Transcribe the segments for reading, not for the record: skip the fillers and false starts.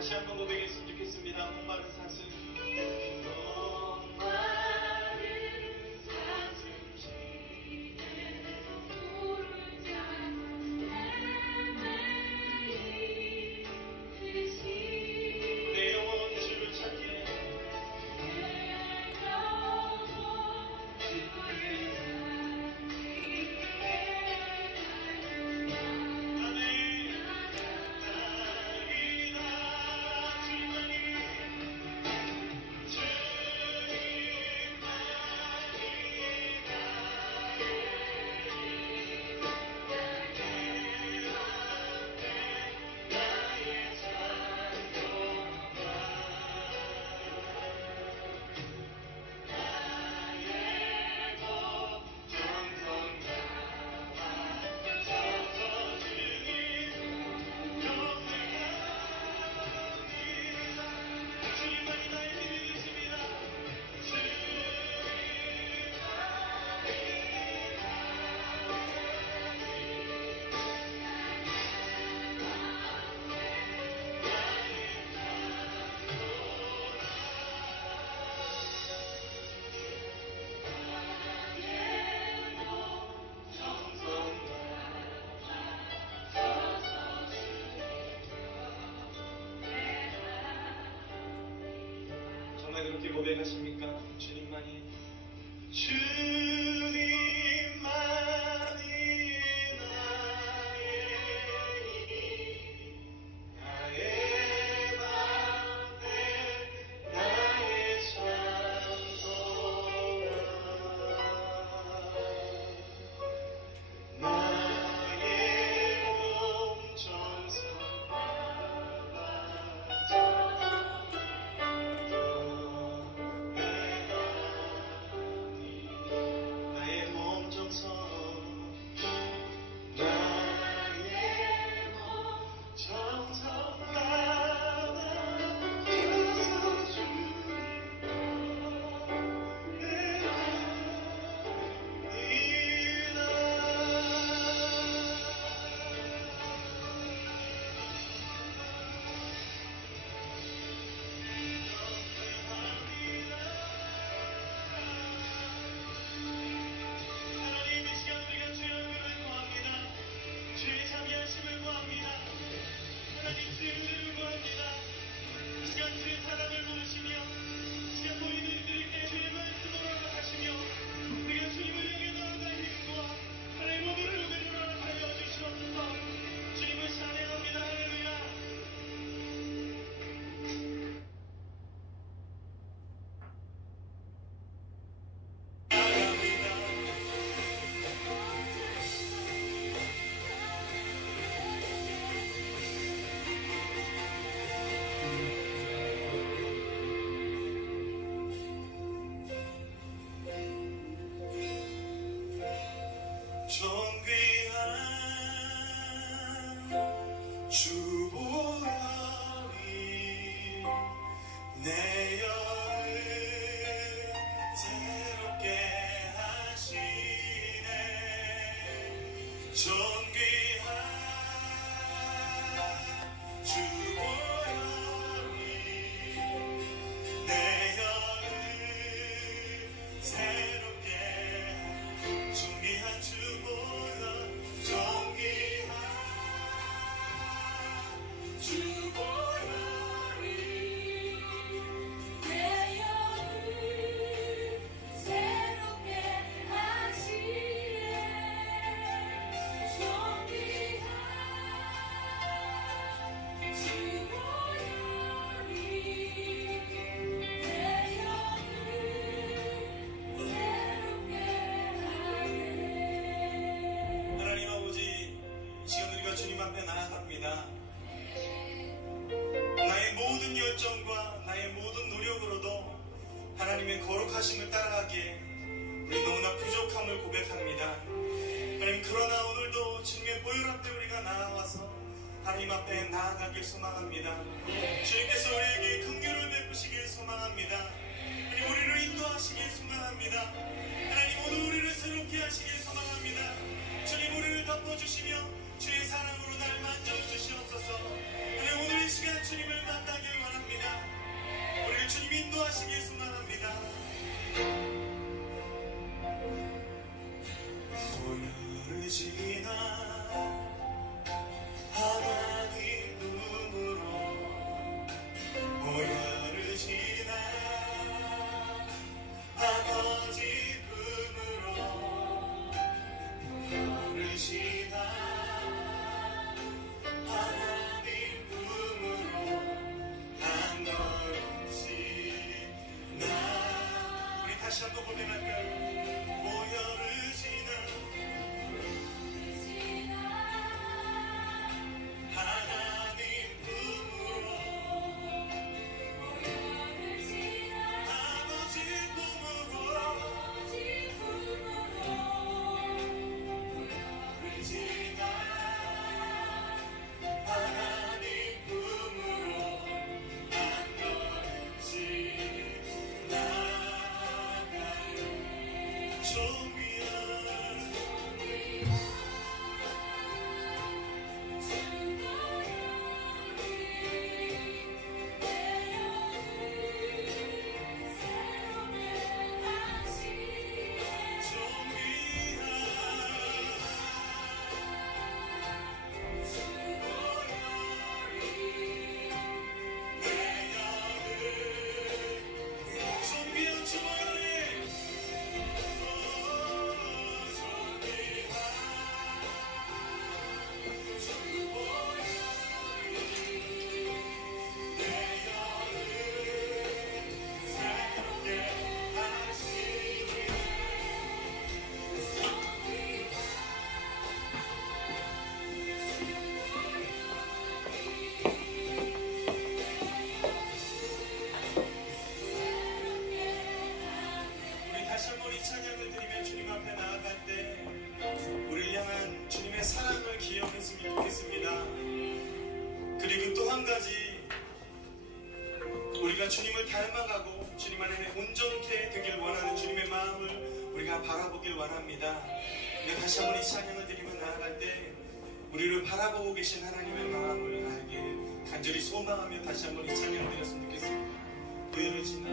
다시 한번 고백했으면 좋겠습니다. 목마른 사슴. 내 영혼 주를 찾게. 정말 그렇게 고백하십니까? 주님만이 주님만이 나의 방패 나의 찬송아 나의 몸 정성 바라봐 주보혈이 내 영을 새롭게 하시네. 존귀한 주보혈이 내 영을 새롭게 존귀한 주보혈 존귀한 주보혈이 내 영을 새롭게 하시네. 존귀한 주보혈이 내 영을 새롭게 하네. 하나님 아버지, 이 시간 우리가 주님 앞에 나아갑니다. 나의 모든 열정과 나의 모든 노력으로도 하나님의 거룩하심을 따라가기에 우리 너무나 부족함을 고백합니다. 하나님, 그러나 오늘도 주님의 보혈 앞에 우리가 나아와서 하나님 앞에 나아가길 소망합니다. 주님께서 우리에게 긍휼을 베푸시길 소망합니다. 하나님, 우리를 인도하시길 소망합니다. 하나님, 오늘 우리를 새롭게 하시길 소망합니다. 주님, 우리를 덮어주시며 주의 사랑으로 날 만져주시옵소서. 하나님, 오늘 이 시간 주님을 만나길 원합니다. 우리를 주님 인도하시길 소망합니다. 보혈을 지나 하나님 품으로 보혈을 지나 아버지 품으로 보혈을 지나 하나님 품으로 한 걸음씩 나 우리 다시 한번 고백할까요? 보혈을 지나 하나님 품으로 아버지 품으로 보혈을 지나 하나님 품으로 한 걸음씩 나아가요. 존귀한 찬양을 드리며 주님 앞에 나아갈 때 우리를 향한 주님의 사랑을 기억했으면 좋겠습니다. 그리고 또 한 가지, 우리가 주님을 닮아가고 주님 안에 온전케 되길 원하는 주님의 마음을 우리가 바라보길 원합니다. 우리가 다시 한번 이 찬양을 드리며 나아갈 때 우리를 바라보고 계신 하나님의 마음을 알길 간절히 소망하며 다시 한번 이 찬양을 드렸으면 좋겠습니다. 보혈을 지나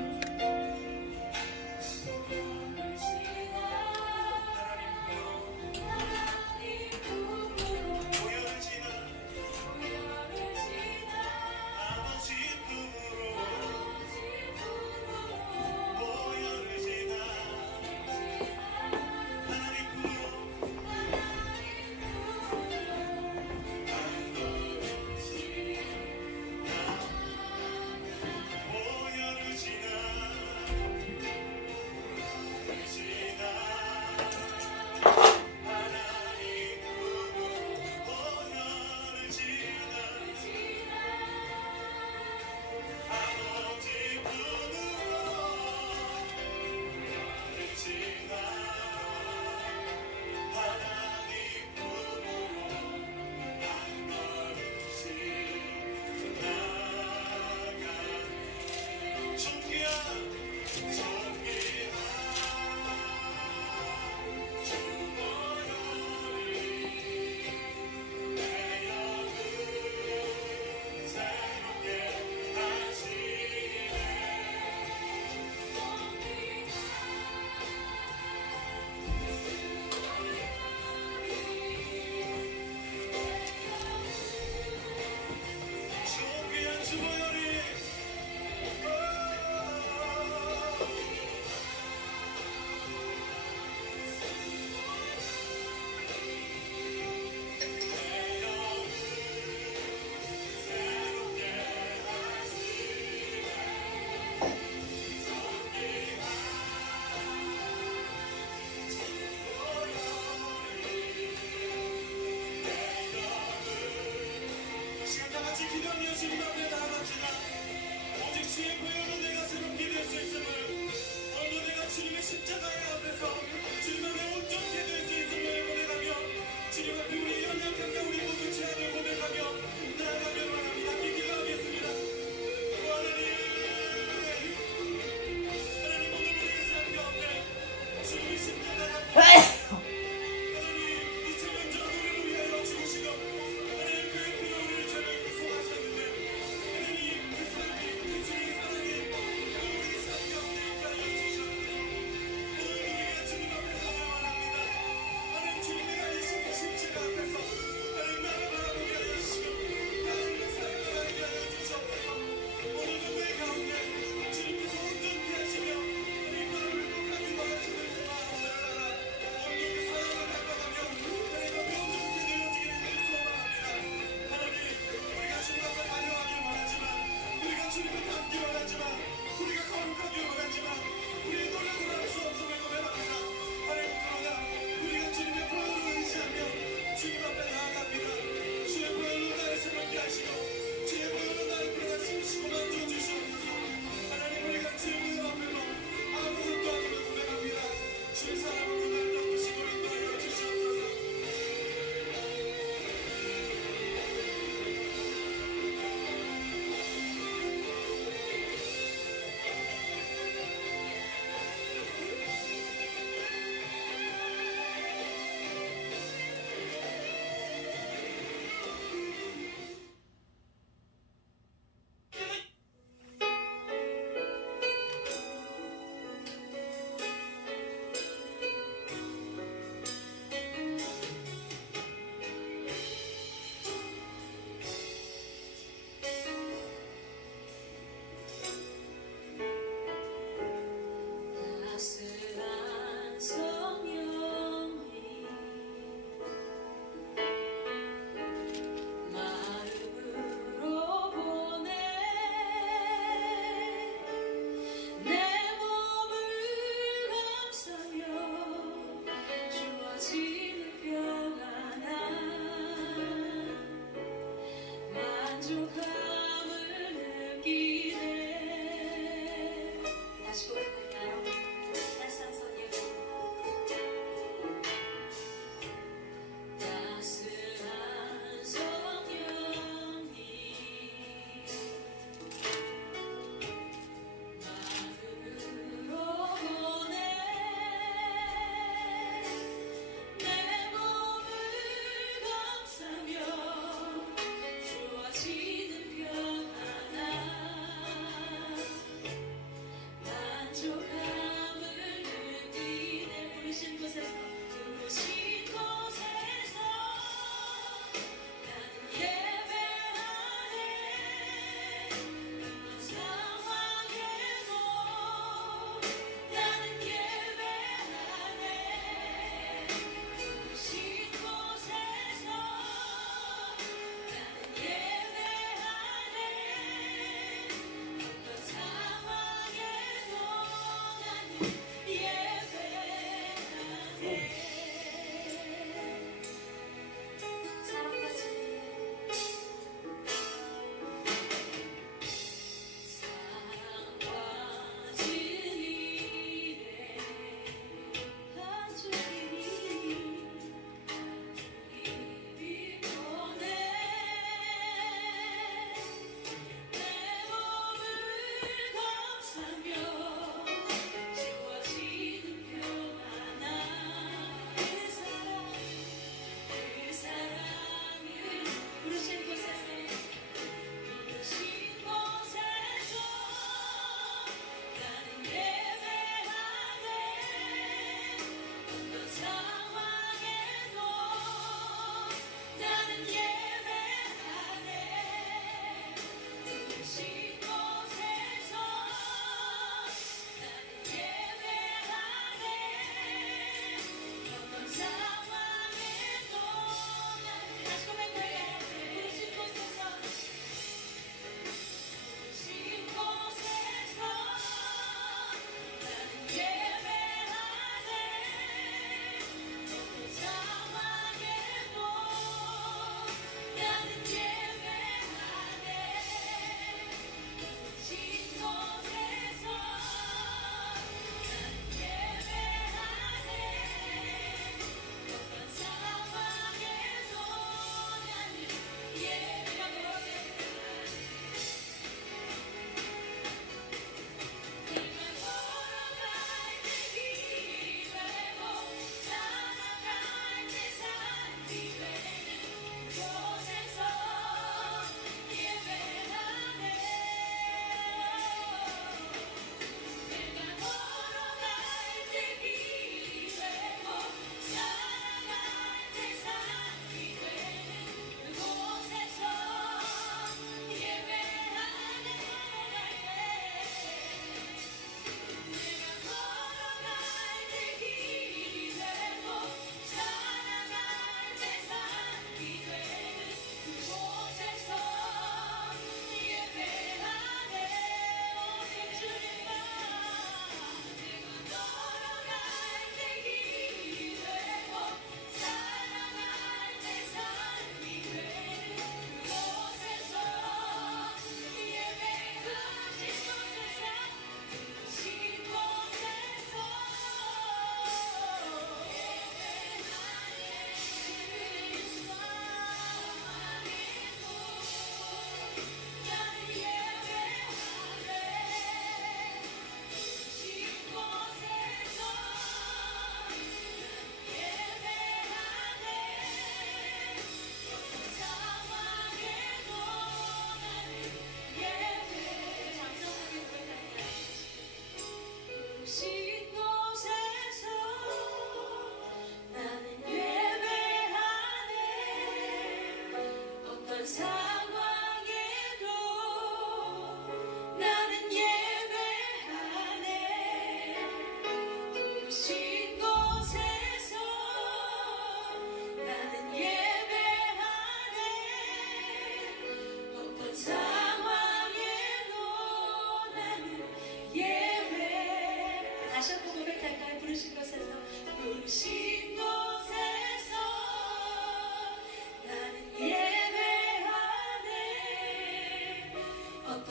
보혈을 지나 주님 앞에 나아갑시다. 오직 주의 보혈로 내가 새롭게 될 수 있음을, 오늘도 내가 주님의 십자가의 앞에서 주님 앞에 온전케 될 수 있음을 고백하며 주님 앞에 우리 연약함과 우리 모든 죄악을 고백하며 나아가며 말합니다. 믿기로 하겠습니다. 하나님, 하나님 오늘 우리의 삶 가운데 주님의 십자가가 주어지는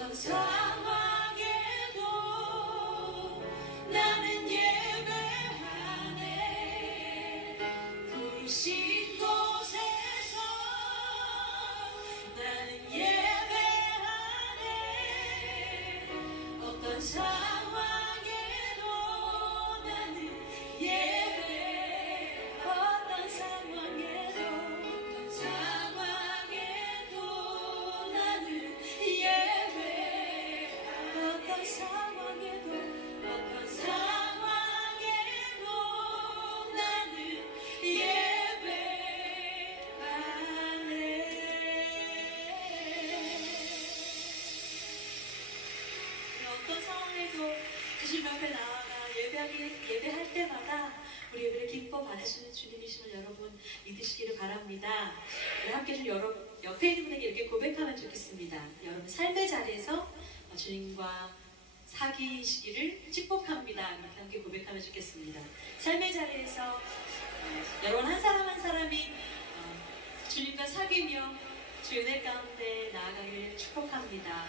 어떤 상황에도 나는 예배하네. 부르신 곳에서 나는 예배하네. 어떤 상황에도 나는 예배. 어떤 상황에도 나는 예배. 어떤 상황에도 나는 예배하네. 어떤 상황에도 주님 앞에 나아가 예배할 때마다 우리 예배를 기뻐 받으시는 주님이심을 여러분 믿으시기를 바랍니다. 우리 함께 좀 여러분 옆에 있는 분에게 이렇게 고백하면 좋겠습니다. 여러분 삶의 자리에서 주님과 사귀시기를 축복합니다. 이렇게 함께 고백하면 좋겠습니다. 삶의 자리에서 여러분 한 사람 한 사람이 주님과 사귀며 주 은혜 가운데 나아가기를 축복합니다.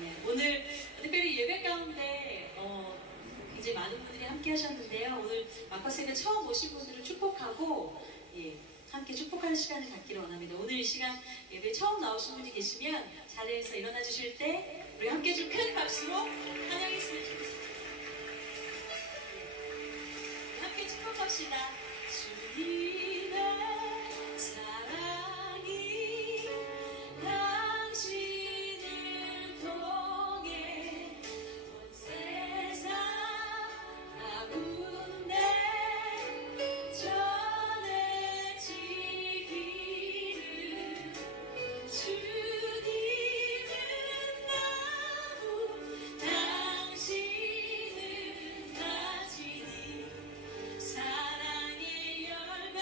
네, 오늘 특별히 예배 가운데 굉장히 많은 분들이 함께 하셨는데요. 오늘 마커스에게 처음 오신 분들을 축복하고 함께 축복하는 시간을 갖기를 원합니다. 오늘 이 시간 예배 처음 나오신 분이 계시면 자리에서 일어나 주실 때 우리 함께 좀 큰 박수로 환영했으면 좋겠습니다. 함께 축복합시다. 주님의 사랑이 당신을 통해 온 세상 가운데 전해지기를. 주님은 나무, 당신은 가지니 사랑의 열매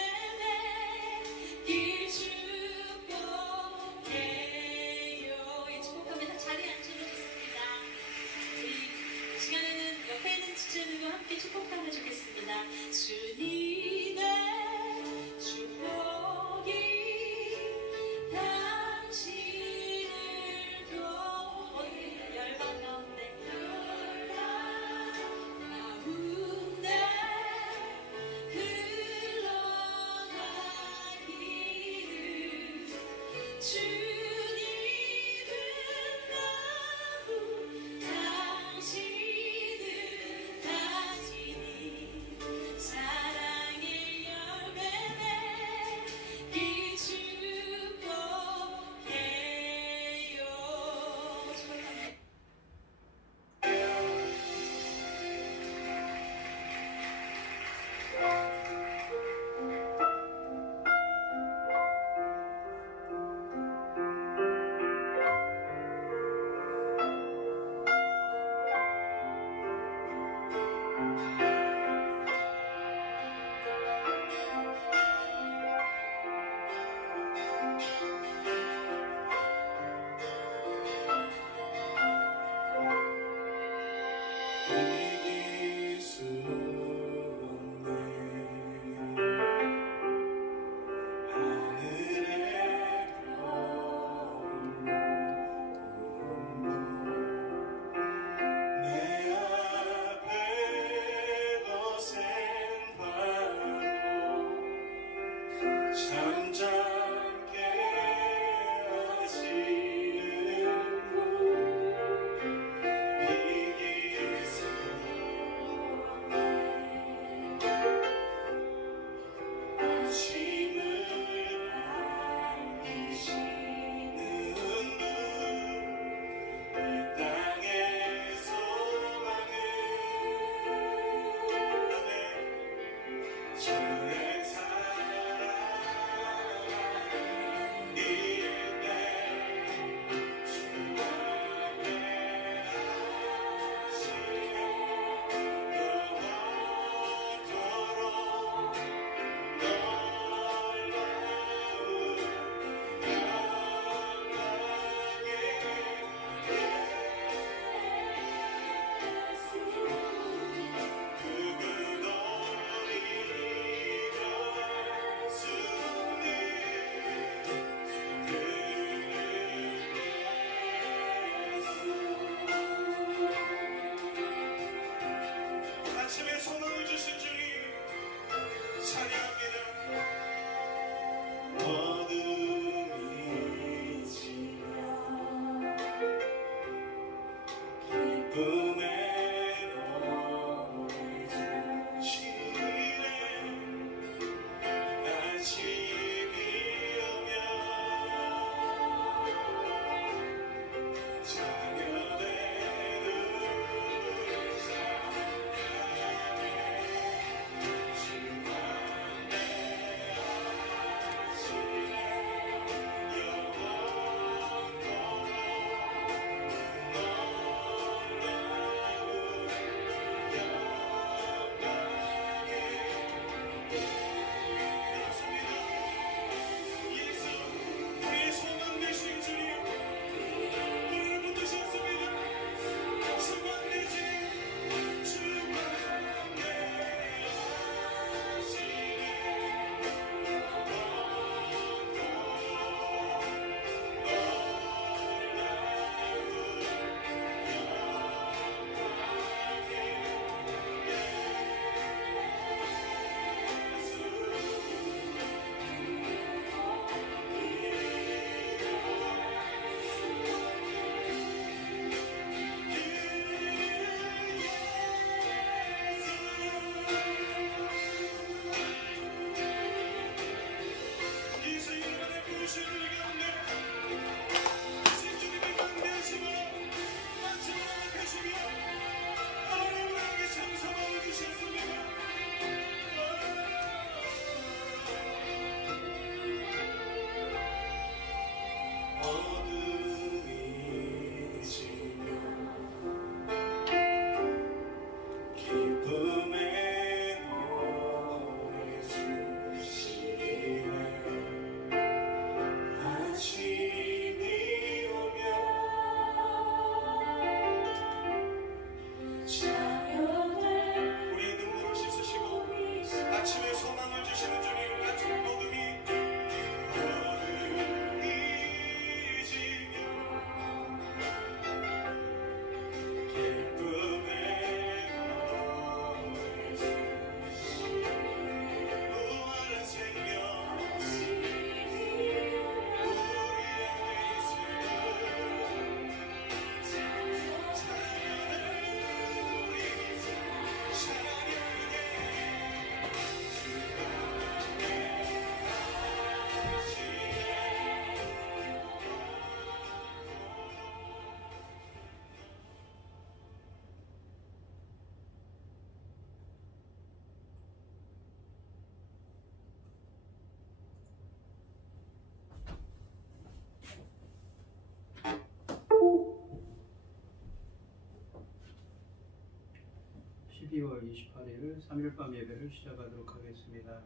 12월 28일 3일 밤 예배를 시작하도록 하겠습니다.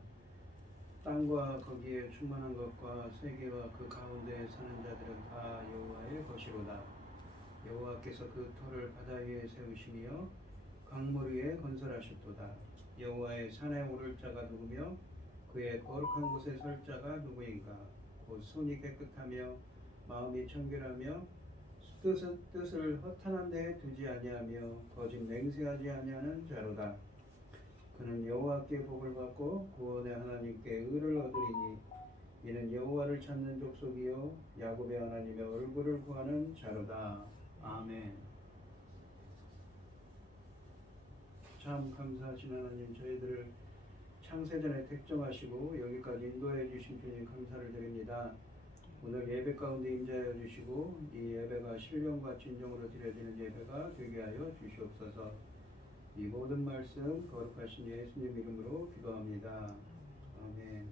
땅과 거기에 충만한 것과 세계와 그 가운데에 사는 자들은 다 여호와의 것이로다. 여호와께서 그 터를 바다 위에 세우시며 강물 위에 건설하셨도다. 여호와의 산에 오를 자가 누구며 그의 거룩한 곳에 설 자가 누구인가? 곧 손이 깨끗하며 마음이 청결하며 뜻을 허탄한 데에 두지 아니하며 거짓 맹세하지 아니하는 자로다. 그는 여호와께 복을 받고 구원의 하나님께 의를 얻으리니 이는 여호와를 찾는 족속이요 야곱의 하나님의 얼굴을 구하는 자로다. 아멘. 참 감사하신 하나님, 저희들을 창세전에 택정하시고 여기까지 인도해 주신 주님 감사를 드립니다. 오늘 예배 가운데 임재하여 주시고 이 예배가 신령과 진정으로 드려지는 예배가 되게 하여 주시옵소서. 이 모든 말씀 거룩하신 예수님 이름으로 기도합니다. 아멘.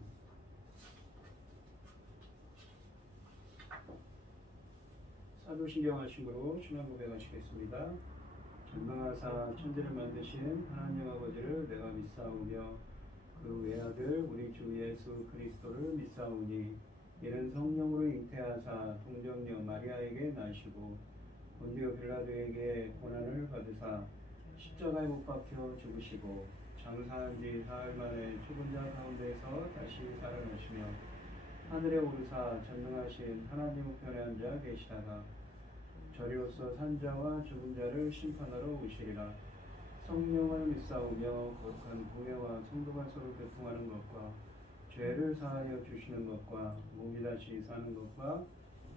사도신경 하심으로 신앙 고백하시겠습니다. 전능하사 천지를 만드신 하나님 아버지를 내가 믿사오며 그 외아들 우리 주 예수 그리스도를 믿사오니 이는 성령으로 잉태하사 동정녀 마리아에게 나시고 본디오 빌라도에게 고난을 받으사 십자가에 못 박혀 죽으시고 장사한 지 사흘 만에 죽은 자 가운데서 다시 살아나시며 하늘에 오르사 전능하신 하나님 우편에 앉아 계시다가 저리로서 산자와 죽은 자를 심판하러 오시리라. 성령을 믿사오며 거룩한 공예와 성도가 서로 교통하는 것과 죄를 사하여 주시는 것과 몸이 다시 사는 것과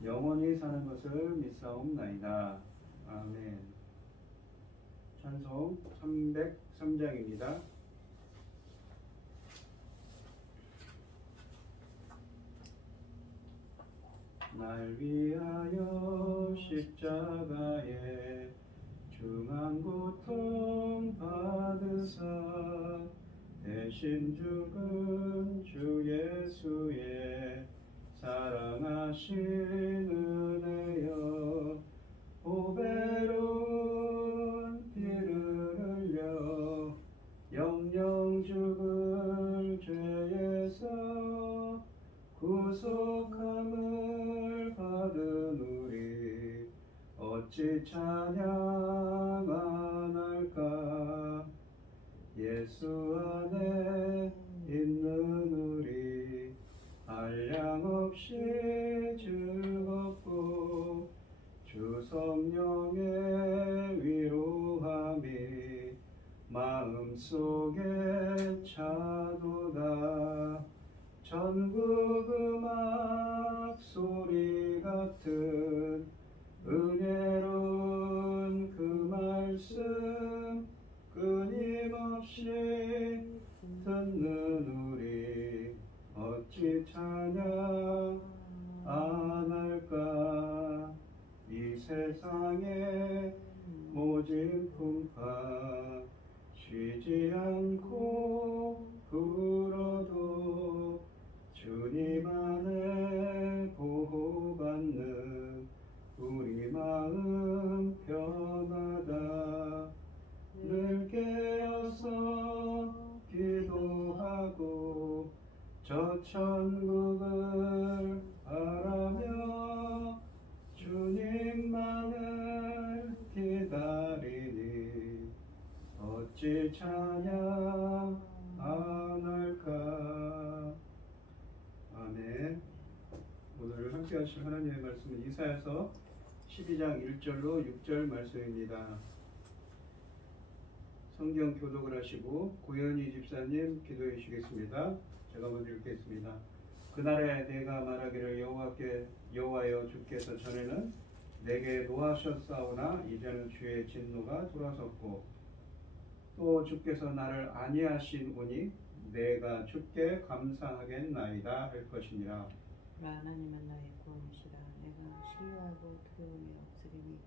영원히 사는 것을 믿사옵나이다. 아멘. 찬송 303장입니다. 날 위하여 십자가에 중한 고통 받으사 대신 죽은 주 예수의 사랑하신 은혜여 보배로운 피를 흘려 영영 죽을 죄에서 구속함을 받은 우리 어찌 찬양 안 할까. 예수 안에 있는 우리 한량없이 즐겁고 주 성령의 위로함이 마음속에 차도다. 전국 음악 소리 같은 은혜로운 그 말씀 끊임없이 듣는 우리 어찌 찬양 안 할까. 이 세상의 모진 풍파 쉬지 않고 불어도 주님 안에 보호받는 우리 마음 편하다. 늘 깨어서 기도하고 저 천국을 바라며 주님만을 기다리니 어찌 찬양 안 할까. 아멘. 오늘 함께 하실 하나님의 말씀은 이사야서 12장 1절로 6절 말씀입니다. 성경 교독을 하시고 고현희 집사님 기도해 주시겠습니다. 제가 먼저 읽겠습니다. 그날에 내가 말하기를 여호와여 주께서 전에는 내게 노하셨사오나 이제는 주의 진노가 돌아섰고 또 주께서 나를 안위하시오니 내가 주께 감사하겠나이다 할 것이니라. 하나님은 나의 구원이시라. 내가 신뢰하고 두려움이 없으리니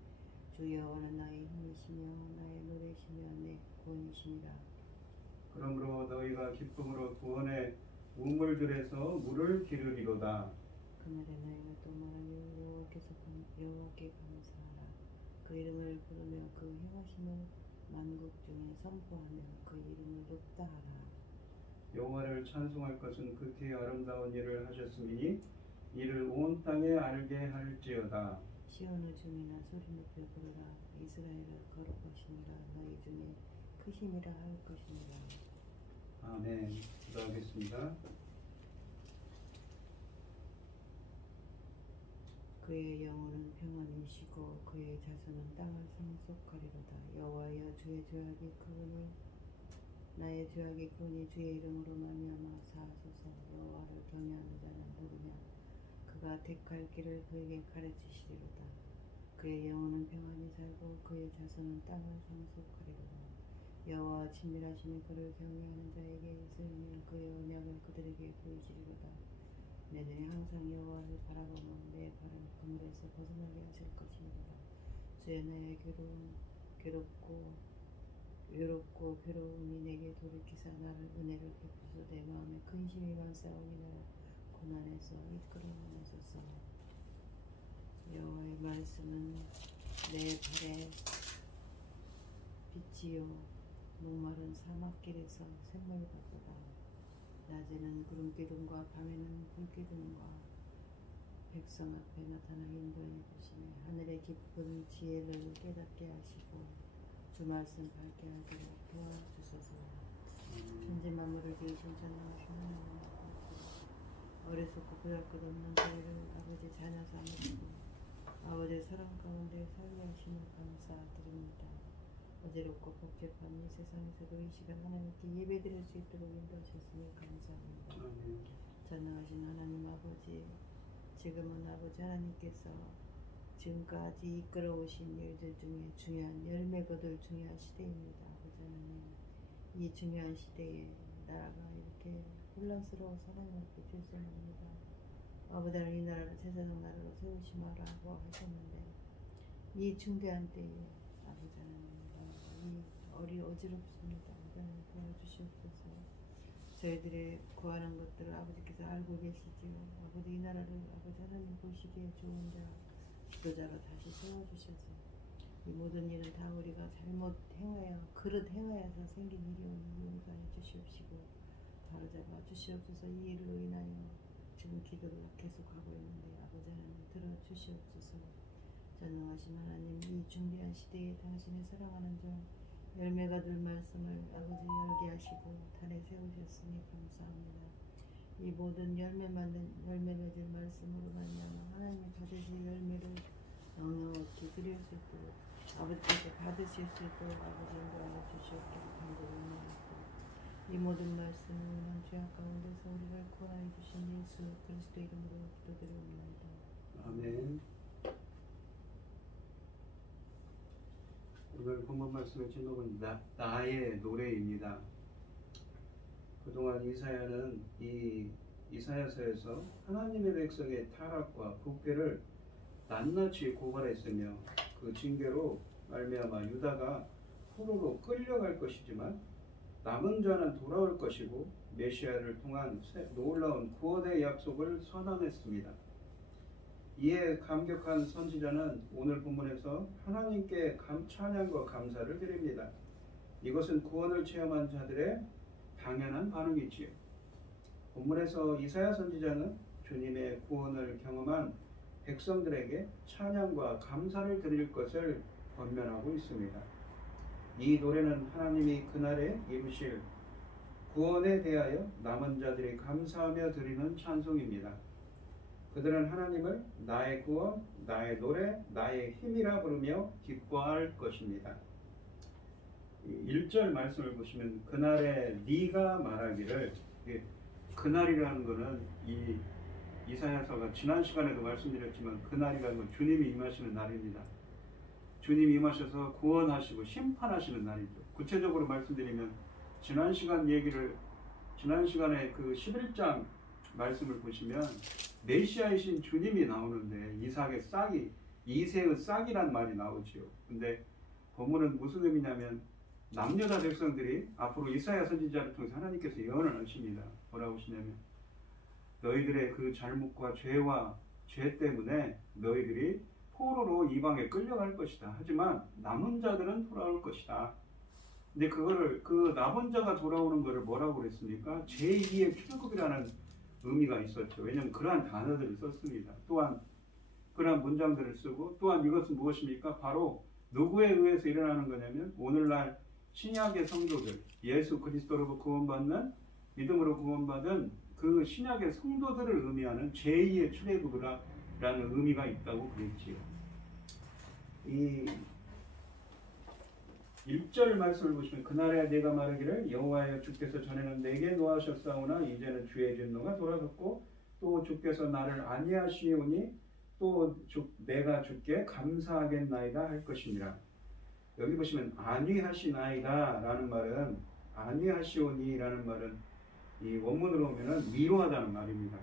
주 여호와는 나의 힘이시며 나의 노래시며 내 구원이시니라. 그러므로 너희가 기쁨으로 구원의 우물들에서 물을 기르리로다. 그날에 너희가 또 말하기를 여호와께 감사하라. 그 이름을 부르며 그 행하심을 만국 중에 선포하며 그 이름을 높다 하라. 여호와를 찬송할 것은 극히 아름다운 일을 하셨음이니 이를 온 땅에 알게 할지어다. 시온의 중이나 소리 높여 부르라. 이스라엘을 거룩하시니라. 너희 중에 크심이라 할 것이니라. 아멘. 기도하겠습니다. 그의 영혼은 평안이시고 그의 자손은 땅을 상속하리로다. 여호와여 주의 죄악이 크으니 나의 죄악이 크으니 주의 이름으로 말미암아 사하소서. 여호와를 경외하는 자는 누구냐. 그가 택할 길을 그에게 가르치시리로다. 그의 영혼은 평안히 살고 그의 자손은 땅을 상속하리로다. 여호와 친밀하심이 그를 경외하는 자에게 있으며 그의 언약을 그들에게 보이시리로다. 내 눈이 항상 여호와를 바라보며 내 발은 그물에서 벗어나게 하실 것이니라. 주의 나의 외롭고 괴로움이 내게 돌이키사 나를 은혜를 베푸소. 내 마음에 근심이 많사오니 나를 고난에서 이끌어내소서. 여호와의 말씀은 내 발에 빛이요 목마른 사막길에서 샘물 같도다. 낮에는 구름기둥과 밤에는 불기둥과 백성 앞에 나타나 인도해 주시며 하늘의 깊은 지혜를 깨닫게 하시고 주 말씀 밝게 하기를 도와주소서. 천지 만물을 지으신 전능하신 하나님 어리석고 보잘것없는 저희를 아버지 자녀 삼으시고 아버지의 사랑 가운데 살게 하심을 감사드립니다. 어지럽고 복잡한 이 세상에서도 이 시간 하나님께 예배드릴 수 있도록 인도하셨으니 감사합니다. 아멘. 전능하신 하나님 아버지, 지금은 아버지 하나님께서 지금까지 이끌어오신 일들 중에 중요한 열매 거둘 중요한 시대입니다. 아버지 하나님, 이 중요한 시대에 나라가 이렇게 혼란스러워서 하나님 앞에 죄송합니다. 아버지 하나님, 이 나라를 제사장 나라로 세우지 마라고 하셨는데 이 중대한 때에 아버지 하나님, 이 어지럽습니다. 아버지 하나님 도와주시옵소서. 저희들의 구하는 것들을 아버지께서 알고 계시지요. 아버지, 이 나라를 아버지 하나님 보시기에 좋은 자, 지도자로 다시 세워주셔서 이 모든 일은 다 우리가 잘못 행하여 그릇 행하여서 생긴 일이오니 용서해 주시옵시고 바로잡아 주시옵소서. 이 일로 인하여 지금 기도를 계속하고 있는데 아버지 하나님 들어주시옵소서. 전능하신 하나님, 이 중대한 시대에 당신의 사랑하는 종 열매가 될 말씀을 아버지 열게 하시고 단에 세우셨으니 감사합니다. 이 모든 열매 맺을 말씀으로 말미암아 하나님이 받으실 열매를 넉넉히 드릴 수 있도록 아버지께서 받으실 수 있도록 아버지 인도하여 주시옵기를 간절히 이 모든 말씀을 오늘 죄악 가운데서 우리를 구원하여 주신 예수 그리스도 이름으로 기도드리옵나이다. 아멘. 오늘 본문 말씀의 제목은 나의 노래입니다. 그동안 이사야는 이 이사야서에서 하나님의 백성의 타락과 부패를 낱낱이 고발했으며 그 징계로 말미암아 유다가 포로로 끌려갈 것이지만 남은 자는 돌아올 것이고 메시아를 통한 놀라운 구원의 약속을 선언했습니다. 이에 감격한 선지자는 오늘 본문에서 하나님께 찬양과 감사를 드립니다. 이것은 구원을 체험한 자들의 당연한 반응이지요. 본문에서 이사야 선지자는 주님의 구원을 경험한 백성들에게 찬양과 감사를 드릴 것을 권면하고 있습니다. 이 노래는 하나님이 그날에 이루실 구원에 대하여 남은 자들이 감사하며 드리는 찬송입니다. 그들은 하나님을 나의 구원, 나의 노래, 나의 힘이라 부르며 기뻐할 것입니다. 1절 말씀을 보시면 그날에 네가 말하기를, 그날이라는 것은 이 이사야서가 지난 시간에도 말씀드렸지만 그날이라는 건 주님이 임하시는 날입니다. 주님이 임하셔서 구원하시고 심판하시는 날이죠. 구체적으로 말씀드리면 지난 시간에 그 11장 말씀을 보시면 메시아이신 주님이 나오는데 이삭의 싹이, 이새의 싹이란 말이 나오지요. 근데 본문은 무슨 의미냐면 남유다 백성들이 앞으로 이사야 선지자를 통해서 하나님께서 예언을 하십니다. 뭐라고 하시냐면 너희들의 그 잘못과 죄 때문에 너희들이 포로로 이방에 끌려갈 것이다. 하지만 남은 자들은 돌아올 것이다. 근데 그 남은 자가 돌아오는 것을 뭐라고 그랬습니까? 제2의 출애굽이라는 의미가 있었죠. 왜냐하면 그러한 단어들을 썼습니다. 또한 그러한 문장들을 쓰고 또한 이것은 무엇입니까? 바로 누구에 의해서 일어나는 거냐면 오늘날 신약의 성도들, 예수 그리스도로 구원받는 믿음으로 구원받은 그 신약의 성도들을 의미하는 제2의 출애굽이라는 의미가 있다고 그랬지요. 이 1절 말씀을 보시면 그날에 내가 말하기를 여호와여 주께서 전에는 내게 노하셨사오나 이제는 주의 진노가 돌아섰고 또 주께서 나를 안위하시오니 또 내가 주께 감사하겠나이다 할 것이니라. 여기 보시면 안위하시나이다 라는 말은 안위하시오니 라는 말은 이 원문으로 보면 위로하다는 말입니다.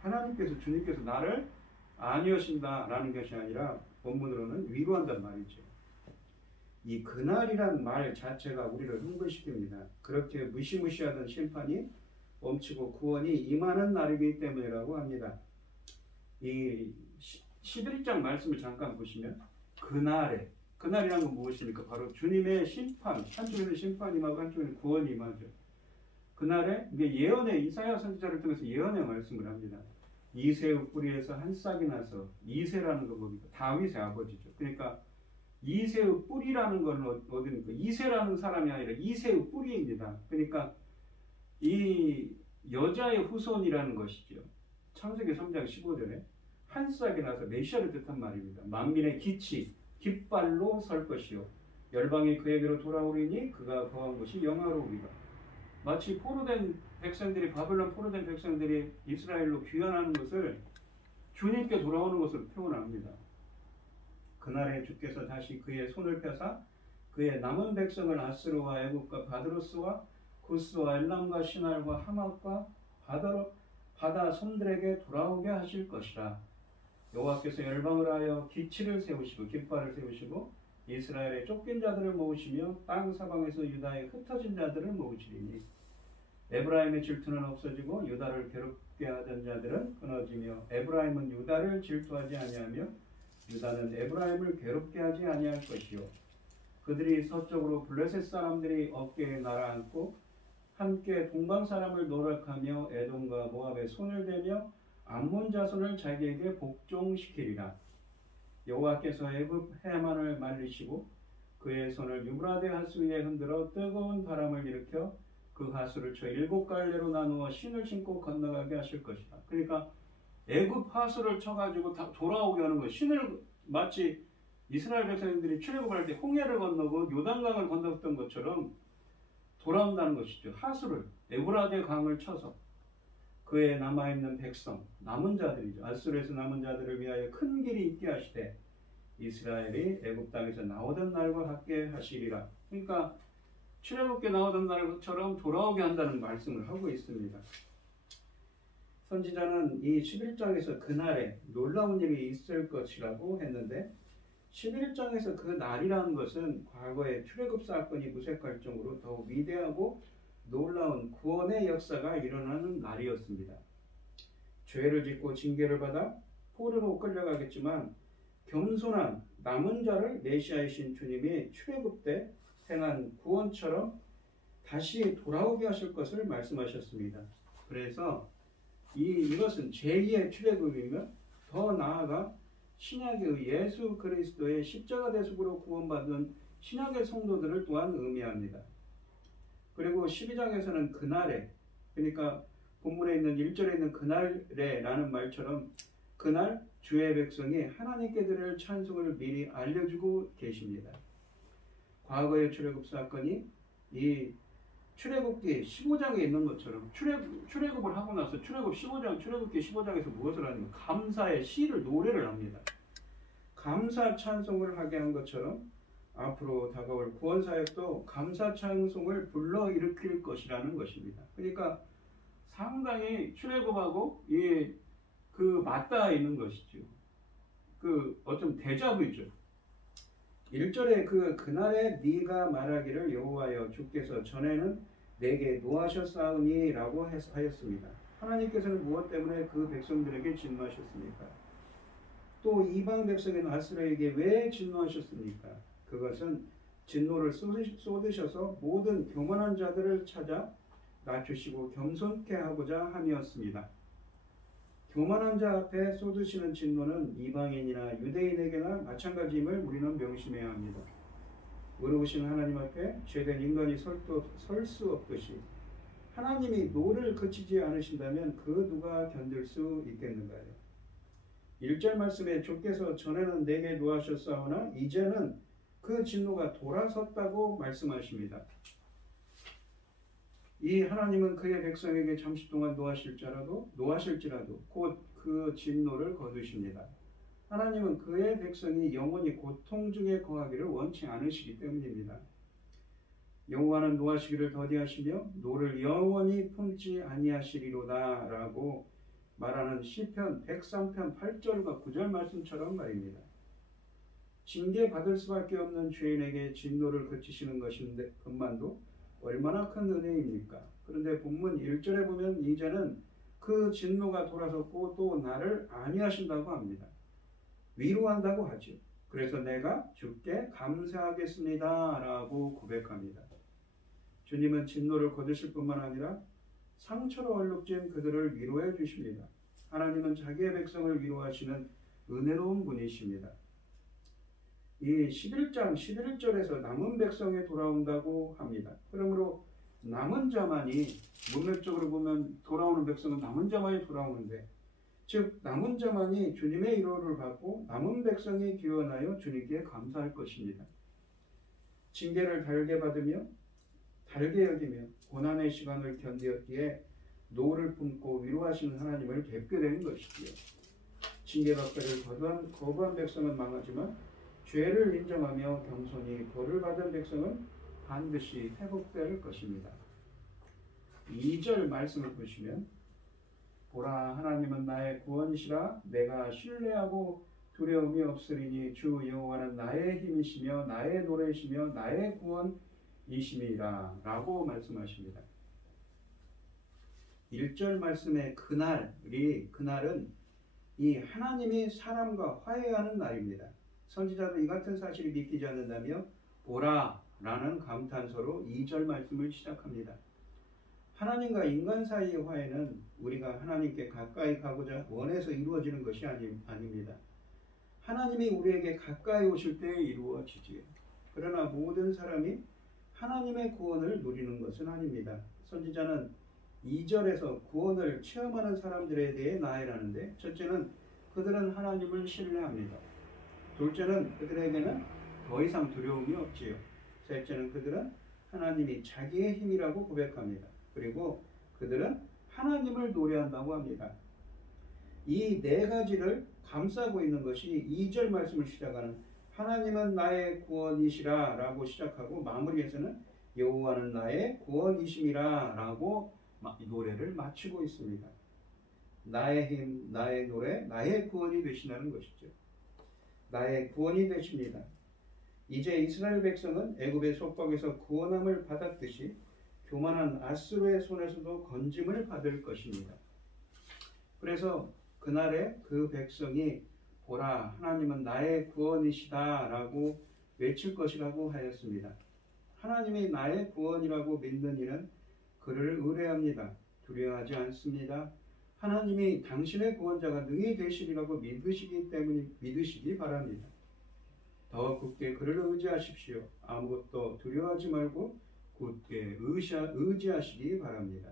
하나님께서 주님께서 나를 안위하신다 라는 것이 아니라 원문으로는 위로한다는 말이죠. 이 그날이란 말 자체가 우리를 흥분시킵니다. 그렇게 무시무시하던 심판이 멈추고 구원이 임하는 날이기 때문이라고 합니다. 이 11장 말씀을 잠깐 보시면 그날이란 건 무엇입니까? 바로 주님의 심판, 한쪽에는 심판이 임하고 한쪽에는 구원이 임하죠. 그날에 예언의 이사야 선지자를 통해서 예언의 말씀을 합니다. 이새의 뿌리에서 한 싹이 나서, 이새라는 건 뭡니까? 다윗의 아버지죠. 그러니까 이새의 뿌리라는 건 어디입니까? 이새라는 사람이 아니라 이새의 뿌리입니다. 그러니까 이 여자의 후손이라는 것이죠. 창세기 3장 15절에 한 싹이 나서 메시아를 뜻한 말입니다. 만민의 깃발로 설 것이요 열방이 그에게로 돌아오리니 그가 거한 곳이 영화로우리라. 마치 포로된 백성들이 바벨론 포로된 백성들이 이스라엘로 귀환하는 것을 주님께 돌아오는 것으로 표현합니다. 그날에 주께서 다시 그의 손을 펴사 그의 남은 백성을 아스르와 애굽과 바드로스와 구스와 엘람과 시날과 하맛과 바다 섬들에게 돌아오게 하실 것이라. 여호와께서 열방을 하여 기치를 세우시고 깃발을 세우시고 이스라엘의 쫓긴 자들을 모으시며 땅 사방에서 유다의 흩어진 자들을 모으시리니 에브라임의 질투는 없어지고 유다를 괴롭게 하던 자들은 끊어지며 에브라임은 유다를 질투하지 아니하며 유다는 에브라임을 괴롭게 하지 아니할 것이요 그들이 서쪽으로 블레셋 사람들이 어깨에 날아앉고 함께 동방 사람을 노력하며 에돔과 모압에 손을 대며 암몬 자손을 자기에게 복종시키리라. 여호와께서 애굽 해만을 말리시고 그의 손을 유브라데 하수 위에 흔들어 뜨거운 바람을 일으켜 그 하수를 쳐 7갈래로 나누어 신을 신고 건너가게 하실 것이다. 그러니까 애굽 하수를 쳐가지고 다 돌아오게 하는 거예요. 신을 마치 이스라엘 백성들이 출애굽할 때 홍해를 건너고 요단강을 건넜던 것처럼 돌아온다는 것이죠. 하수를 에브라데 강을 쳐서 그의 남아있는 백성, 남은 자들이죠. 아수르에서 남은 자들을 위하여 큰 길이 있게 하시되 이스라엘이 애굽 땅에서 나오던 날과 같게 하시리라. 그러니까 출애굽게 나오던 날처럼 돌아오게 한다는 말씀을 하고 있습니다. 선지자는 이 11장에서 그날에 놀라운 일이 있을 것이라고 했는데 11장에서 그 날이라는 것은 과거의 출애굽 사건이 무색할 정도로 더욱 위대하고 놀라운 구원의 역사가 일어나는 날이었습니다. 죄를 짓고 징계를 받아 포로로 끌려가겠지만 겸손한 남은 자를 메시아이신 주님이 출애굽 때 행한 구원처럼 다시 돌아오게 하실 것을 말씀하셨습니다. 그래서 이것은 제2의 출애굽이며 더 나아가 신약의 예수 그리스도의 십자가 대속으로 구원받은 신약의 성도들을 또한 의미합니다. 그리고 12장에서는 그날에, 그러니까 본문에 있는 1절에 있는 그날에 라는 말처럼 그날 주의 백성이 하나님께 드릴 찬송을 미리 알려주고 계십니다. 과거의 출애굽 사건이 이 출애굽기 15장에 있는 것처럼 출애굽을 하고 나서 출애굽기 15장에서 무엇을 하냐면 감사의 시를 노래를 합니다. 감사 찬송을 하게 한 것처럼 앞으로 다가올 구원 사역도 감사 찬송을 불러일으킬 것이라는 것입니다. 그러니까 상당히 출애굽하고 맞닿아 있는 것이죠. 어떤 대자보이죠. 1절에 그날에 네가 말하기를 여호와여 주께서 전에는 내게 노하셨사오니 라고 하였습니다. 하나님께서는 무엇 때문에 그 백성들에게 진노하셨습니까? 또 이방 백성인 아스라에게 왜 진노하셨습니까? 그것은 진노를 쏟으셔서 모든 교만한 자들을 찾아 낮추시고 겸손케 하고자 함이었습니다. 교만한 자 앞에 쏟으시는 진노는 이방인이나 유대인에게나 마찬가지임을 우리는 명심해야 합니다. 의로우신 하나님 앞에 죄된 인간이 설 수 없듯이 하나님이 노를 그치지 않으신다면 그 누가 견딜 수 있겠는가요? 1절 말씀에 주께서 전에는 내게 노하셨사오나 이제는 그 진노가 돌아섰다고 말씀하십니다. 이 하나님은 그의 백성에게 잠시 동안 노하실지라도 곧 그 진노를 거두십니다. 하나님은 그의 백성이 영원히 고통 중에 거하기를 원치 않으시기 때문입니다. 여호와는 노하시기를 더디하시며 노를 영원히 품지 아니하시리로다 라고 말하는 시편 103편 8절과 9절 말씀처럼 말입니다. 징계받을 수밖에 없는 죄인에게 진노를 그치시는 것만도 얼마나 큰 은혜입니까? 그런데 본문 1절에 보면 이제는 그 진노가 돌아섰고 또 나를 안위하신다고 합니다. 위로한다고 하죠. 그래서 내가 주께 감사하겠습니다 라고 고백합니다. 주님은 진노를 거두실 뿐만 아니라 상처로 얼룩진 그들을 위로해 주십니다. 하나님은 자기의 백성을 위로하시는 은혜로운 분이십니다. 이 11장 11절에서 남은 백성에 돌아온다고 합니다. 그러므로 남은 자만이 문맥적으로 보면 돌아오는 백성은 남은 자만이 돌아오는데 즉 남은 자만이 주님의 위로를 받고 남은 백성이 기원하여 주님께 감사할 것입니다. 징계를 달게 받으며 달게 여기며 고난의 시간을 견디었기에 노를 품고 위로하시는 하나님을 뵙게 되는 것이지요. 징계받기를 거부한 백성은 망하지만 죄를 인정하며 겸손히 벌을 받은 백성은 반드시 회복될 것입니다. 2절 말씀을 보시면 보라 하나님은 나의 구원이시라 내가 신뢰하고 두려움이 없으리니 주 여호와는 나의 힘이시며 나의 노래이시며 나의 구원이심이라 라고 말씀하십니다. 1절 말씀의 그날은 이 하나님이 사람과 화해하는 날입니다. 선지자도 이 같은 사실이 믿기지 않는다며 보라 라는 감탄서로 2절 말씀을 시작합니다. 하나님과 인간 사이의 화해는 우리가 하나님께 가까이 가고자 원해서 이루어지는 것이 아닙니다. 하나님이 우리에게 가까이 오실 때 이루어지지요. 그러나 모든 사람이 하나님의 구원을 누리는 것은 아닙니다. 선지자는 2절에서 구원을 체험하는 사람들에 대해 나열하는데 첫째는 그들은 하나님을 신뢰합니다. 둘째는 그들에게는 더 이상 두려움이 없지요. 셋째는 그들은 하나님이 자기의 힘이라고 고백합니다. 그리고 그들은 하나님을 노래한다고 합니다. 이 네 가지를 감싸고 있는 것이 2절 말씀을 시작하는 하나님은 나의 구원이시라 라고 시작하고 마무리에서는 여호와는 나의 구원이심이라 라고 노래를 마치고 있습니다. 나의 힘, 나의 노래, 나의 구원이 되시다는 것이죠. 나의 구원이 되십니다. 이제 이스라엘 백성은 애굽의 속박에서 구원함을 받았듯이 교만한 아수르의 손에서도 건짐을 받을 것입니다. 그래서 그날에 그 백성이 보라 하나님은 나의 구원이시다 라고 외칠 것이라고 하였습니다. 하나님이 나의 구원이라고 믿는 이는 그를 의뢰합니다. 두려워하지 않습니다. 하나님이 당신의 구원자가 능히 되시리라고 믿으시기 바랍니다. 더 굳게 그를 의지하십시오. 아무것도 두려워하지 말고 굳게 의지하시기 바랍니다.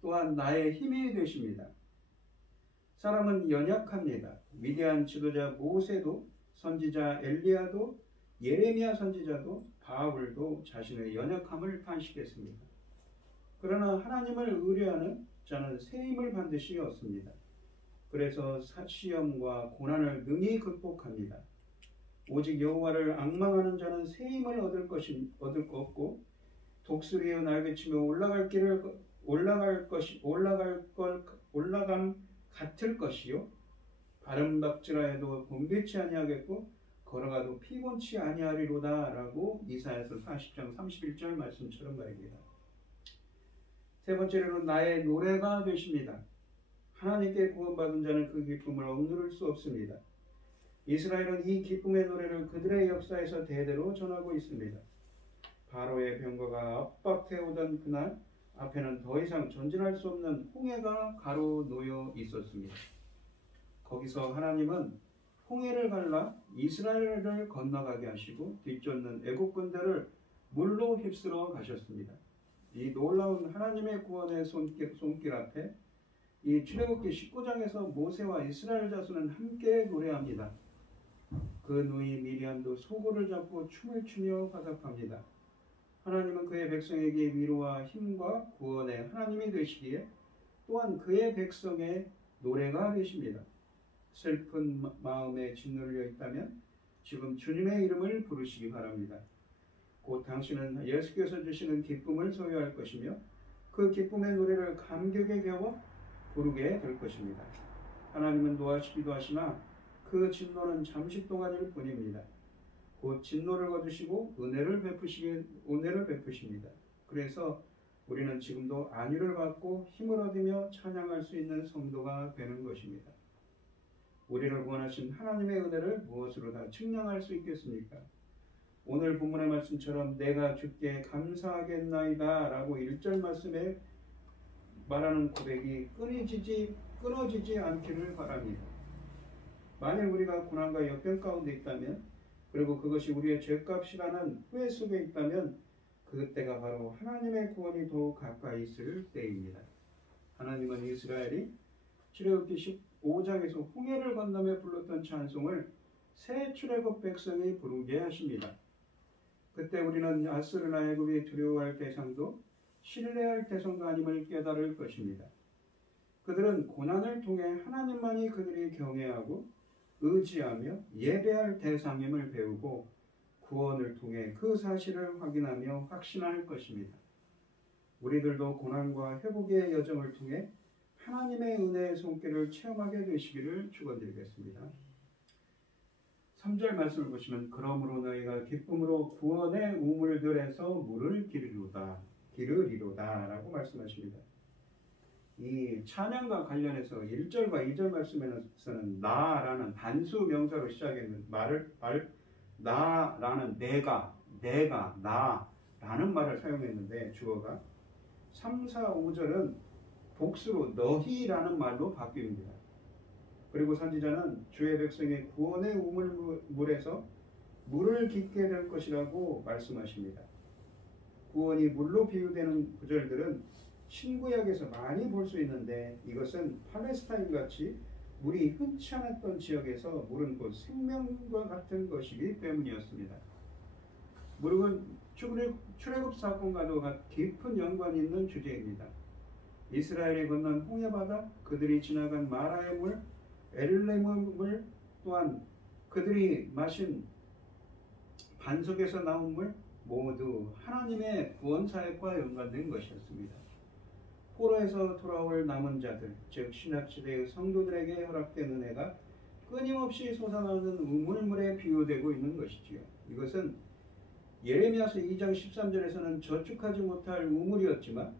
또한 나의 힘이 되십니다. 사람은 연약합니다. 위대한 지도자 모세도 선지자 엘리야도 예레미야 선지자도 바울도 자신의 연약함을 탄식했습니다. 그러나 하나님을 의뢰하는 자는 새 힘을 반드시 얻습니다. 그래서 시험과 고난을 능히 극복합니다. 오직 여호와를 앙망하는 자는 새 힘을 얻을 것고 독수리의 날개치며 올라감 같을 것이요 바람박질하여도 번개치 아니하겠고 걸어가도 피곤치 아니하리로다 라고 이사야서 40장 31절 말씀처럼 말입니다. 세 번째로는 나의 노래가 되십니다. 하나님께 구원받은 자는 그 기쁨을 억누를 수 없습니다. 이스라엘은 이 기쁨의 노래를 그들의 역사에서 대대로 전하고 있습니다. 바로의 병거가 압박해오던 그날 앞에는 더 이상 전진할 수 없는 홍해가 가로놓여 있었습니다. 거기서 하나님은 홍해를 갈라 이스라엘을 건너가게 하시고 뒤쫓는 애국 군대를 물로 휩쓸어 가셨습니다. 이 놀라운 하나님의 구원의 손길 앞에 이 출애굽기 19장에서 모세와 이스라엘 자손은 함께 노래합니다. 그 누이 미리암도 소고를 잡고 춤을 추며 화답합니다. 하나님은 그의 백성에게 위로와 힘과 구원의 하나님이 되시기에 또한 그의 백성의 노래가 되십니다. 슬픈 마음에 짓눌려 있다면 지금 주님의 이름을 부르시기 바랍니다. 곧 당신은 예수께서 주시는 기쁨을 소유할 것이며 그 기쁨의 노래를 감격에 겨워 부르게 될 것입니다. 하나님은 노하시기도 하시나 그 진노는 잠시 동안일 뿐입니다. 곧 진노를 거두시고 은혜를 베푸십니다. 그래서 우리는 지금도 안위를 받고 힘을 얻으며 찬양할 수 있는 성도가 되는 것입니다. 우리를 구원하신 하나님의 은혜를 무엇으로 다 측량할 수 있겠습니까? 오늘 본문의 말씀처럼 내가 주께 감사하겠나이다 라고 1절 말씀에 말하는 고백이 끊어지지 않기를 바랍니다. 만일 우리가 고난과 역경 가운데 있다면 그리고 그것이 우리의 죄값이라는 후회 속에 있다면 그때가 바로 하나님의 구원이 더욱 가까이 있을 때입니다. 하나님은 이스라엘이 출애굽기 15장에서 홍해를 건너며 불렀던 찬송을 새 출애굽 백성이 부르게 하십니다. 그때 우리는 아수르나 애굽이 두려워할 대상도 신뢰할 대상도 아님을 깨달을 것입니다. 그들은 고난을 통해 하나님만이 그들이 경외하고 의지하며 예배할 대상임을 배우고 구원을 통해 그 사실을 확인하며 확신할 것입니다. 우리들도 고난과 회복의 여정을 통해 하나님의 은혜의 손길을 체험하게 되시기를 축원드리겠습니다. 3절 말씀을 보시면 그러므로 너희가 기쁨으로 구원의 우물들에서 물을 기르리로다 라고 말씀하십니다. 이 찬양과 관련해서 1절과 2절 말씀에서는 나라는 단수 명사로 시작했는 나라는 내가 나라는 말을 사용했는데 주어가 3, 4, 5절은 복수로 너희라는 말로 바뀝니다. 그리고 선지자는 주의 백성의 구원의 우물물에서 물을 깃게 될 것이라고 말씀하십니다. 구원이 물로 비유되는 구절들은 신구약에서 많이 볼 수 있는데 이것은 팔레스타인 같이 물이 흔치 않았던 지역에서 물은 곧 생명과 같은 것이기 때문이었습니다. 물은 출애굽 사건과도 깊은 연관이 있는 주제입니다. 이스라엘이 건넌 홍해바다, 그들이 지나간 마라의 물, 에릴레몬 물, 또한 그들이 마신 반석에서 나온 물 모두 하나님의 구원사역과 연관된 것이었습니다. 포로에서 돌아올 남은 자들, 즉 신약시대의 성도들에게 허락된 은혜가 끊임없이 솟아나는 우물물에 비유되고 있는 것이지요. 이것은 예레미야서 2장 13절에서는 저축하지 못할 우물이었지만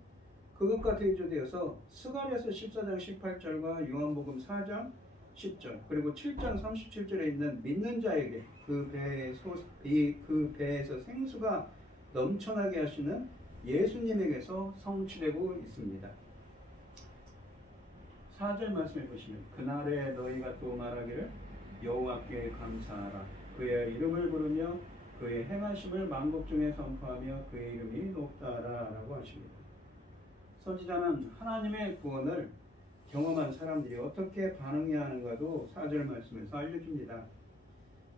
그것과 대조되어서 스가랴서 14장 18절과 요한복음 4장 10절 그리고 7장 37절에 있는 믿는 자에게 그 배에서 생수가 넘쳐나게 하시는 예수님에게서 성취되고 있습니다. 4절 말씀해 보시면 그날에 너희가 또 말하기를 여호와께 감사하라 그의 이름을 부르며 그의 행하심을 만국 중에 선포하며 그의 이름이 높다라 라고 하십니다. 선지자는 하나님의 구원을 경험한 사람들이 어떻게 반응해야 하는가도 4절 말씀에서 알려줍니다.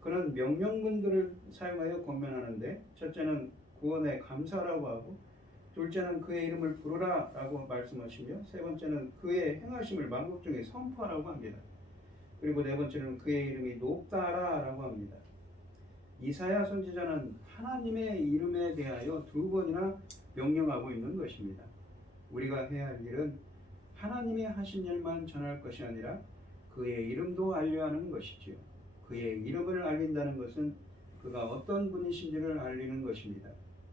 그는 명령문들을 사용하여 권면하는데 첫째는 구원에 감사라고 하고 둘째는 그의 이름을 부르라 라고 말씀하시며 세 번째는 그의 행하심을 만국 중에 선포하라고 합니다. 그리고 네 번째는 그의 이름이 높다라 라고 합니다. 이사야 선지자는 하나님의 이름에 대하여 2번이나 명령하고 있는 것입니다. 우리가 해야 할 일은 하나님이 하신 일만 전할 것이 아니라 그의 이름도 알려야 하는 것이지요. 그의 이름을 알린다는 것은 그가 어떤 분이신지를 알리는 것입니다.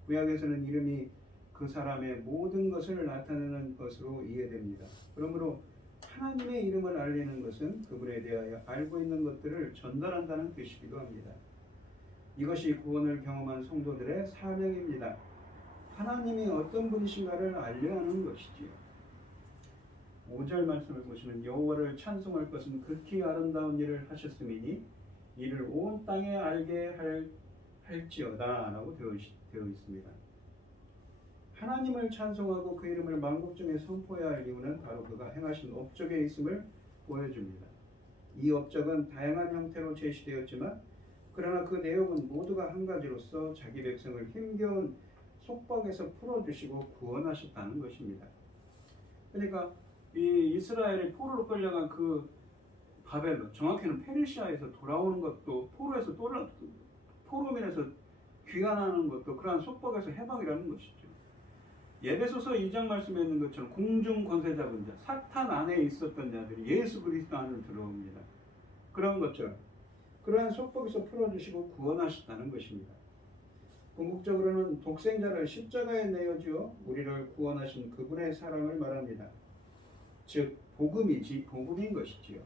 구약에서는 이름이 그 사람의 모든 것을 나타내는 것으로 이해됩니다. 그러므로 하나님의 이름을 알리는 것은 그분에 대하여 알고 있는 것들을 전달한다는 뜻이기도 합니다. 이것이 구원을 경험한 성도들의 사명입니다. 하나님이 어떤 분이신가를 알려야 하는 것이지요. 5절 말씀을 보시면 여호와를 찬송할 것은 극히 아름다운 일을 하셨음이니 이를 온 땅에 알게 할지어다 라고 되어 있습니다. 하나님을 찬송하고 그 이름을 만국 중에 선포해야 할 이유는 바로 그가 행하신 업적에 있음을 보여줍니다. 이 업적은 다양한 형태로 제시되었지만 그러나 그 내용은 모두가 한 가지로서 자기 백성을 힘겨운 속박에서 풀어주시고 구원하셨다는 것입니다. 그러니까 이 이스라엘이 포로로 끌려간 그 바벨론, 정확히는 페르시아에서 돌아오는 것도 포로민에서 귀환하는 것도 그러한 속박에서 해방이라는 것이죠. 예배소서 2장 말씀에 있는 것처럼 공중 권세 잡은 자, 사탄 안에 있었던 자들이 예수 그리스도 안으로 들어옵니다. 그런 것처럼 그러한 속박에서 풀어주시고 구원하셨다는 것입니다. 궁극적으로는 독생자를 십자가에 내어주어 우리를 구원하신 그분의 사랑을 말합니다. 즉 복음인 것이지요.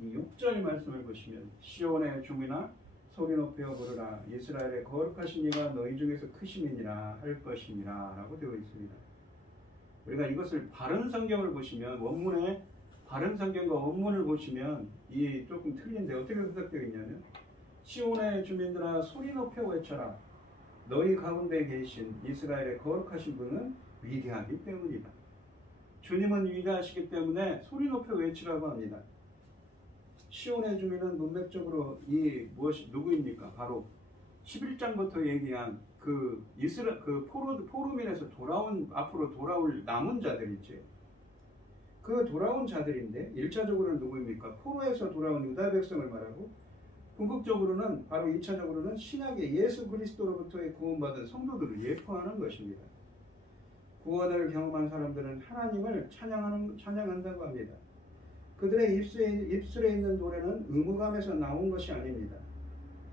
이 6절 말씀을 보시면 시온의 주민아 소리 높여 부르라 이스라엘의 거룩하신 이가 너희 중에서 크심이니라 할 것이니라 라고 되어 있습니다. 우리가 이것을 바른 성경을 보시면 원문에 바른 성경과 원문을 보시면 이 조금 틀린데 어떻게 해석되어 있냐면 시온의 주민들아 소리 높여 외쳐라 너희 가운데 계신 이스라엘의 거룩하신 분은 위대하기 때문이다. 주님은 위대하시기 때문에 소리 높여 외치라고 합니다. 시온의 주민은 문맥적으로 누구입니까? 바로 11장부터 얘기한 그 포로민에서 앞으로 돌아올 남은 자들이지. 그 그 돌아온 자들인데 1차적으로는 누구입니까? 포로에서 돌아온 유다 백성을 말하고 궁극적으로는 바로 2차적으로는 신약의 예수 그리스도로부터의 구원받은 성도들을 예표하는 것입니다. 구원을 경험한 사람들은 하나님을 찬양한다고 합니다. 그들의 입술에 있는 노래는 의무감에서 나온 것이 아닙니다.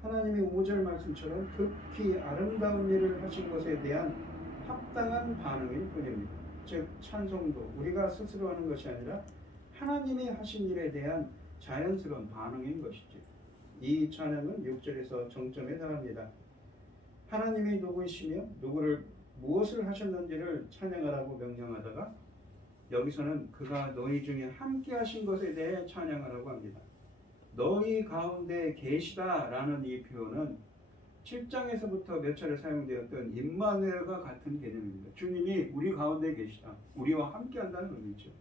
하나님의 5절 말씀처럼 극히 아름다운 일을 하신 것에 대한 합당한 반응일 뿐입니다. 즉 찬송도 우리가 스스로 하는 것이 아니라 하나님이 하신 일에 대한 자연스러운 반응인 것이죠. 이 찬양은 6절에서 정점에 달합니다. 하나님이 누구이시며 누구를 무엇을 하셨는지를 찬양하라고 명령하다가 여기서는 그가 너희 중에 함께 하신 것에 대해 찬양하라고 합니다. 너희 가운데 계시다라는 이 표현은 7장에서부터 몇 차례 사용되었던 임마누엘과 같은 개념입니다. 주님이 우리 가운데 계시다. 우리와 함께 한다는 의미죠.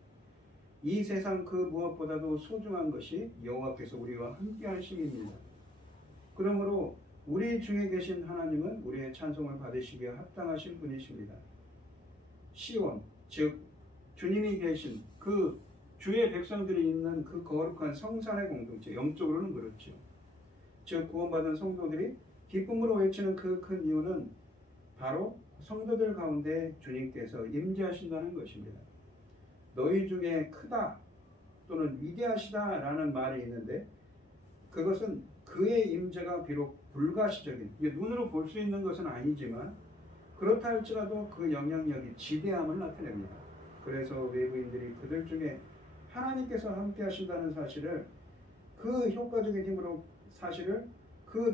이 세상 그 무엇보다도 소중한 것이 여호와께서 우리와 함께 하심입니다. 그러므로 우리 중에 계신 하나님은 우리의 찬송을 받으시기에 합당하신 분이십니다. 시온, 즉 주님이 계신 그 주의 백성들이 있는 그 거룩한 성산의 공동체, 영적으로는 그렇죠. 즉 구원받은 성도들이 기쁨으로 외치는 그 큰 이유는 바로 성도들 가운데 주님께서 임재하신다는 것입니다. 너희 중에 크다 또는 위대하시다 라는 말이 있는데 그것은 그의 임재가 비록 불가시적인, 눈으로 볼 수 있는 것은 아니지만 그렇다 할지라도 그 영향력이 지대함을 나타냅니다. 그래서 외부인들이 그들 중에 하나님께서 함께 하신다는 사실을 그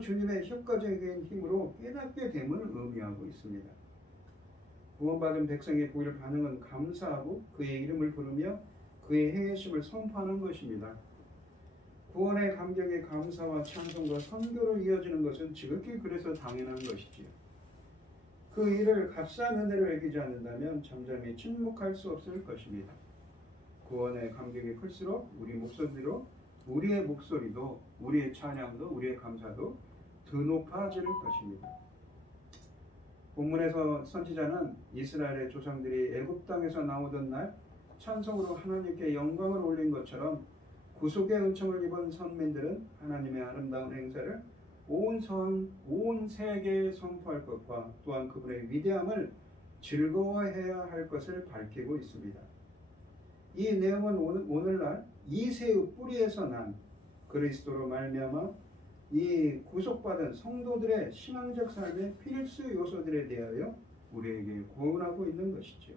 주님의 효과적인 힘으로 깨닫게 됨을 의미하고 있습니다. 구원받은 백성의 보일 반응은 감사하고 그의 이름을 부르며 그의 행하심을 선포하는 것입니다. 구원의 감격의 감사와 찬송과 선교로 이어지는 것은 지극히 그래서 당연한 것이지요. 그 일을 값싼 은혜로 여기지 않는다면 잠잠히 침묵할 수 없을 것입니다. 구원의 감격이 클수록 우리의 목소리도 우리의 찬양도 우리의 감사도 더 높아질 것입니다. 본문에서 선지자는 이스라엘의 조상들이 애굽 땅에서 나오던 날 찬송으로 하나님께 영광을 올린 것처럼 구속의 은총을 입은 선민들은 하나님의 아름다운 행사를 온 세계에 선포할 것과 또한 그분의 위대함을 즐거워해야 할 것을 밝히고 있습니다. 이 내용은 오늘날 이새의 뿌리에서 난 그리스도로 말미암아 이 구속받은 성도들의 신앙적 삶의 필수 요소들에 대하여 우리에게 고언하고 있는 것이죠.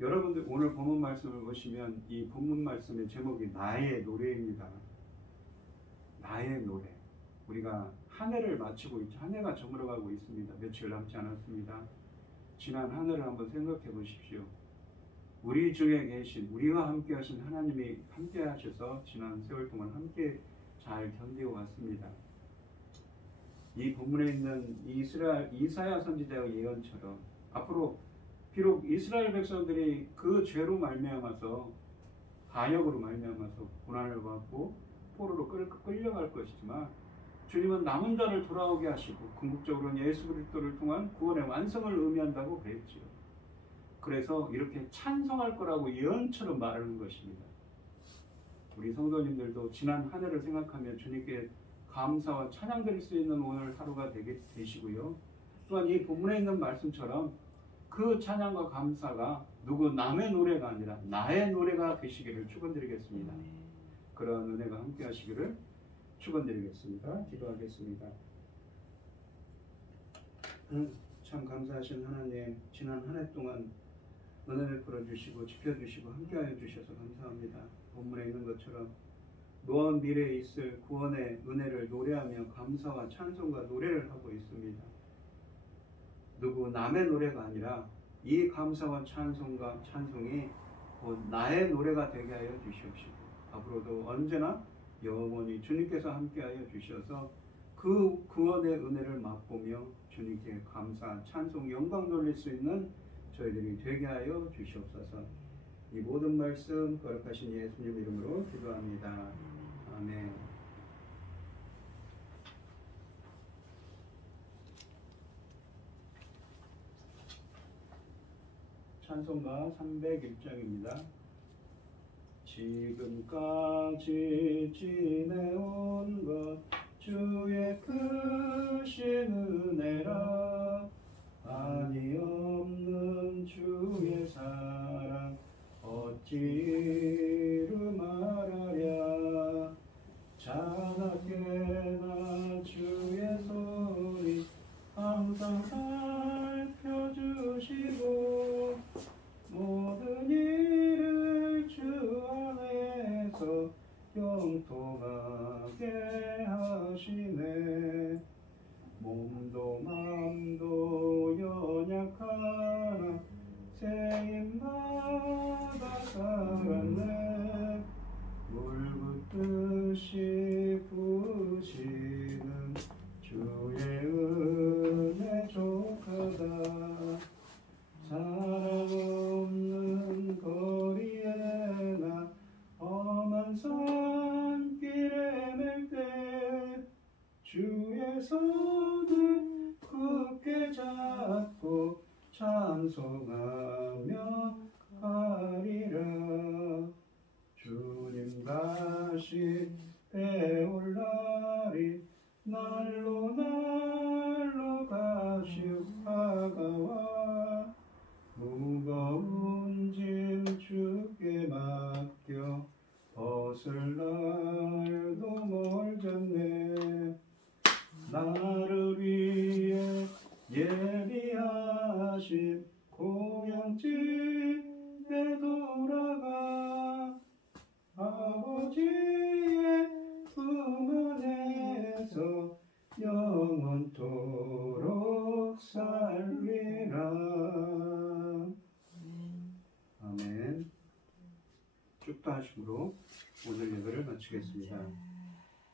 여러분들 오늘 본문 말씀을 보시면 이 본문 말씀의 제목이 나의 노래입니다. 나의 노래. 우리가 한 해를 마치고 있죠. 한 해가 저물어가고 있습니다. 며칠 남지 않았습니다. 지난 한 해를 한번 생각해 보십시오. 우리 중에 계신 우리와 함께 하신 하나님이 함께 하셔서 지난 세월 동안 함께 잘 견디어 왔습니다. 이 본문에 있는 이사야 선지자의 예언처럼 앞으로 비록 이스라엘 백성들이 그 죄로 말미암아서 반역으로 말미암아서 고난을 받고 포로로 끌려갈 것이지만 주님은 남은 자를 돌아오게 하시고 궁극적으로는 예수 그리스도를 통한 구원의 완성을 의미한다고 그랬지요. 그래서 이렇게 찬송할 거라고 예언처럼 말하는 것입니다. 우리 성도님들도 지난 한 해를 생각하며 주님께 감사와 찬양 드릴 수 있는 오늘 하루가 되시고요. 또한 이 본문에 있는 말씀처럼 그 찬양과 감사가 누구 남의 노래가 아니라 나의 노래가 되시기를 축원드리겠습니다. 그러한 은혜가 함께 하시기를 축원드리겠습니다. 기도하겠습니다. 참 감사하신 하나님, 지난 한 해 동안 은혜를 풀어주시고 지켜주시고 함께하여 주셔서 감사합니다. 본문에 있는 것처럼 먼 미래에 있을 구원의 은혜를 노래하며 감사와 찬송과 노래를 하고 있습니다. 누구 남의 노래가 아니라 이 감사와 찬송과 찬송이 나의 노래가 되게 하여 주시옵시고 앞으로도 언제나 영원히 주님께서 함께하여 주셔서 그 구원의 은혜를 맛보며 주님께 감사, 찬송, 영광 돌릴 수 있는 저희들이 되게 하여 주시옵소서. 이 모든 말씀 거룩하신 예수님 이름으로 기도합니다. 아멘. 찬송가 301장입니다. 지금까지 지내온 것 주의 크신 은혜라. 아니 없는 주의 사랑 어찌 이루 말하랴. 자나깨나 주의 손이 항상 살펴주시고 모든 일을 주 안에서 영통하게 하시네. 몸도 맘도 연약하나 새임마다 살았네. 물붓듯이 부으시는 주의 은혜 족하다. 사랑 없는 거리에 나 험한 산길에 맬 때 주의 손을 굳게 잡고 찬송하며 가리라. 주님 다시 배올 날이 날로 날로 가시다가와 무거운 짐 주께 맡겨 벗을 날도 멀잖네. 나를 위해 예비하신 고향집에 돌아가 아버지의 품 안에서 영원토록 살리라. 아멘. 축도하심으로 오늘 예배를 마치겠습니다.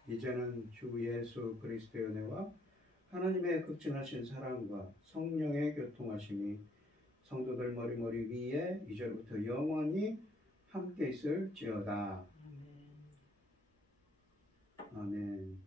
이제는 주 예수 그리스도의 은혜와 하나님의 극진하신 사랑과 성령의 교통하심이 성도들 머리머리 위에 이제부터 영원히 함께 있을지어다. 아멘.